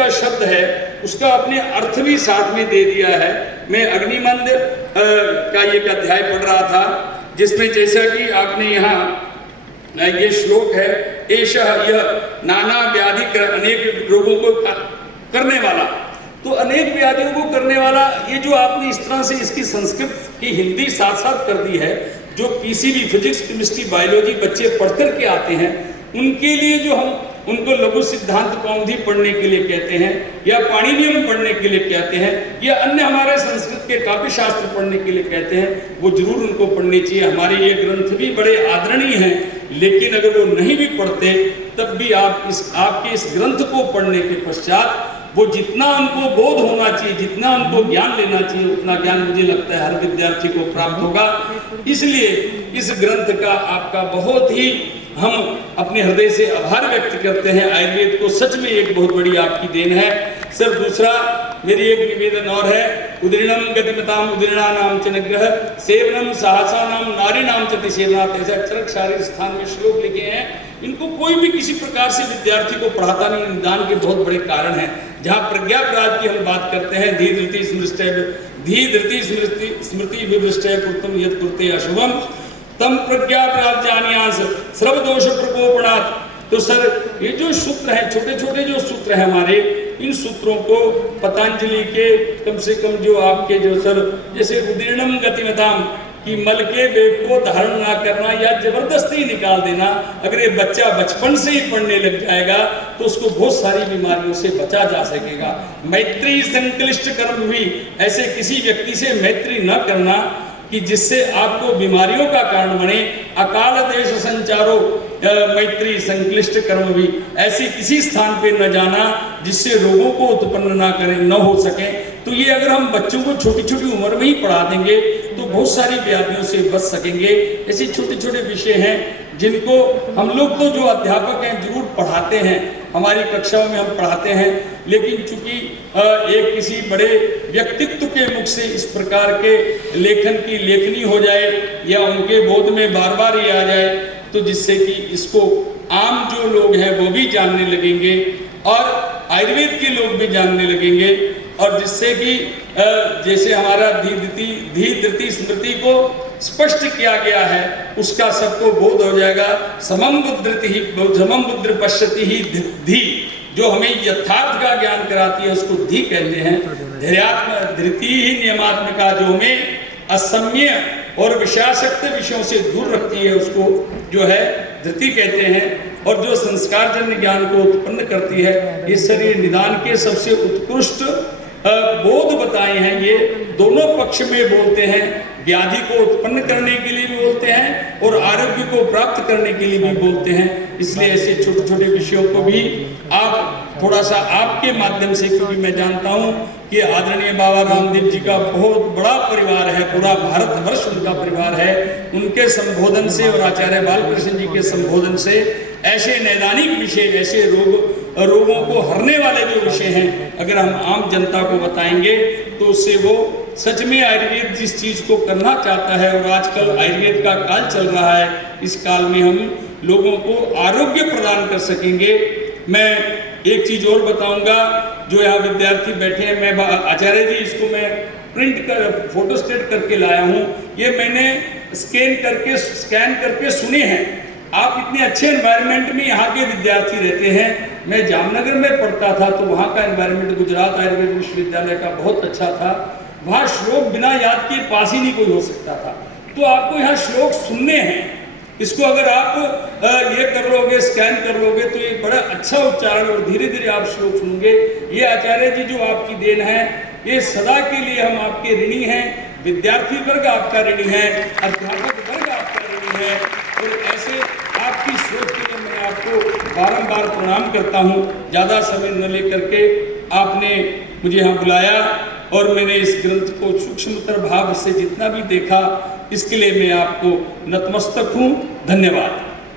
का शब्द है उसका अपने अर्थ भी साथ में दे दिया है। मैं अग्निमंद का एक अध्याय पढ़ रहा था जिसमें जैसा कि आपने यहाँ ये श्लोक है, एषः यह नाना व्याधि अनेक रोगों को करने वाला, तो अनेक व्याधियों को करने वाला, ये जो आपने इस तरह से इसकी संस्कृत की हिंदी साथ साथ कर दी है, जो पीसीबी फिजिक्स केमिस्ट्री बायोलॉजी बच्चे पढ़ कर के आते हैं उनके लिए जो हम उनको लघु सिद्धांत कौमुदी पढ़ने के लिए कहते हैं या पाणिनियम पढ़ने के लिए कहते हैं या अन्य हमारे संस्कृत के काव्य शास्त्र पढ़ने के लिए कहते हैं, वो जरूर उनको पढ़ने चाहिए। हमारे ये ग्रंथ भी बड़े आदरणीय हैं, लेकिन अगर वो नहीं भी पढ़ते तब भी आपके इस ग्रंथ को पढ़ने के पश्चात वो जितना उनको बोध होना चाहिए, जितना उनको ज्ञान लेना चाहिए, उतना ज्ञान मुझे लगता है हर विद्यार्थी को प्राप्त होगा। इसलिए इस ग्रंथ का आपका बहुत ही हम अपने हृदय से आभार व्यक्त करते हैं। आयुर्वेद को सच में एक बहुत बड़ी आपकी देन है सर। दूसरा मेरी एक निवेदन और है, उदीर्णम गतिमताम उदीर्णानाम च निग्रह सेवनम सहसानाम नारीणाम च तिसेवनात्, ऐसे अक्षर शारीरिक स्थान में श्लोक लिखे हैं। इनको कोई भी किसी प्रकार से विद्यार्थी को पढ़ाता नहीं, निदान के बहुत बड़े कारण हैं। जहाँ प्रज्ञापराध की हम बात करते हैं, धी धृति स्मृति विवृष्टय कृतम यद कृते अशुभम तम प्रज्ञापराध जानियांस सर्व दोष प्रकोपणात्। तो सर ये जो सूत्र हैं, छोटे छोटे जो सूत्र हैं हमारे, इन सूत्रों को पतंजलि के कम से कम जो आपके जो सर, जैसे उदीर्णम गतिमताम कि मल के वेग को धारण ना करना या जबरदस्ती निकाल देना, अगर ये बच्चा बचपन से ही पढ़ने लग जाएगा तो उसको बहुत सारी बीमारियों से बचा जा सकेगा। मैत्री संक्लिष्ट कर्म भी, ऐसे किसी व्यक्ति से मैत्री न करना कि जिससे आपको बीमारियों का कारण बने। अकाल देश संचारो मैत्री संक्लिष्ट कर्म भी, ऐसे किसी स्थान पे न जाना जिससे रोगों को उत्पन्न ना करें, न हो सके। तो ये अगर हम बच्चों को छोटी छोटी उम्र में ही पढ़ा देंगे तो बहुत सारी व्याधियों से बच सकेंगे। ऐसे छोटे छोटे विषय हैं जिनको हम लोग तो जो अध्यापक हैं जरूर पढ़ाते हैं, हमारी कक्षाओं में हम पढ़ाते हैं, लेकिन चूंकि एक किसी बड़े व्यक्तित्व के मुख से इस प्रकार के लेखन की लेखनी हो जाए या उनके बोध में बार बार ये आ जाए, तो जिससे कि इसको आम जो लोग हैं वो भी जानने लगेंगे और आयुर्वेद के लोग भी जानने लगेंगे, और जिससे कि जैसे हमारा धी धृति स्मृति को स्पष्ट किया गया है उसका सबको बोध हो जाएगा। समम बुद्ध पश्यति ही धी, जो हमें यथार्थ का ज्ञान कराती है उसको धी कहते हैं। धैर्यात्म धृति ही नियमात्मिका, जो हमें असम्य और विषयासक्त विषयों से दूर रखती है उसको जो है धृति कहते हैं। और जो संस्कारजन्य ज्ञान को उत्पन्न करती है, ये शरीर निदान के सबसे उत्कृष्ट बोध बताए हैं। ये दोनों पक्ष में बोलते हैं, व्याधि को उत्पन्न करने के लिए भी बोलते हैं और आरोग्य को प्राप्त करने के लिए भी बोलते हैं। इसलिए ऐसे छोटे छोटे विषयों को भी आप थोड़ा सा आपके माध्यम से, क्योंकि मैं जानता हूँ कि आदरणीय बाबा रामदेव जी का बहुत बड़ा परिवार है, पूरा भारतवर्ष उनका परिवार है, उनके संबोधन से और आचार्य बालकृष्ण जी के संबोधन से ऐसे नैदानिक विषय, ऐसे रोगों को हरने वाले जो विषय हैं, अगर हम आम जनता को बताएंगे तो उससे वो सच में आयुर्वेद जिस चीज को करना चाहता है, और आजकल आयुर्वेद का काल चल रहा है, इस काल में हम लोगों को आरोग्य प्रदान कर सकेंगे। मैं एक चीज और बताऊंगा, जो यहाँ विद्यार्थी बैठे हैं, मैं आचार्य जी इसको मैं प्रिंट कर फोटोस्टेट करके लाया हूँ, ये मैंने स्कैन करके सुने हैं। आप इतने अच्छे एनवायरनमेंट में यहाँ के विद्यार्थी रहते हैं। मैं जामनगर में पढ़ता था तो वहाँ का एनवायरनमेंट गुजरात आयुर्वेद विश्वविद्यालय का बहुत अच्छा था। वहाँ श्लोक बिना याद के पास ही नहीं कोई हो सकता था। तो आपको यहाँ श्लोक सुनने हैं, इसको अगर आप ये कर लोगे, स्कैन कर लोगे, तो ये बड़ा अच्छा उच्चारण और धीरे धीरे आप श्लोक सुनोगे। ये आचार्य जी जो आपकी देन है, ये सदा के लिए हम आपके ऋणी हैं। विद्यार्थी वर्ग आपका ऋणी है, अध्यापक वर्ग आपका ऋणी है, और ऐसे आपकी सोच के लिए मैं आपको बारंबार प्रणाम करता हूँ। ज़्यादा समय न लेकर के आपने मुझे यहाँ बुलाया और मैंने इस ग्रंथ को सूक्ष्मतर भाव से जितना भी देखा, इसके लिए मैं आपको नतमस्तक हूँ। धन्यवाद।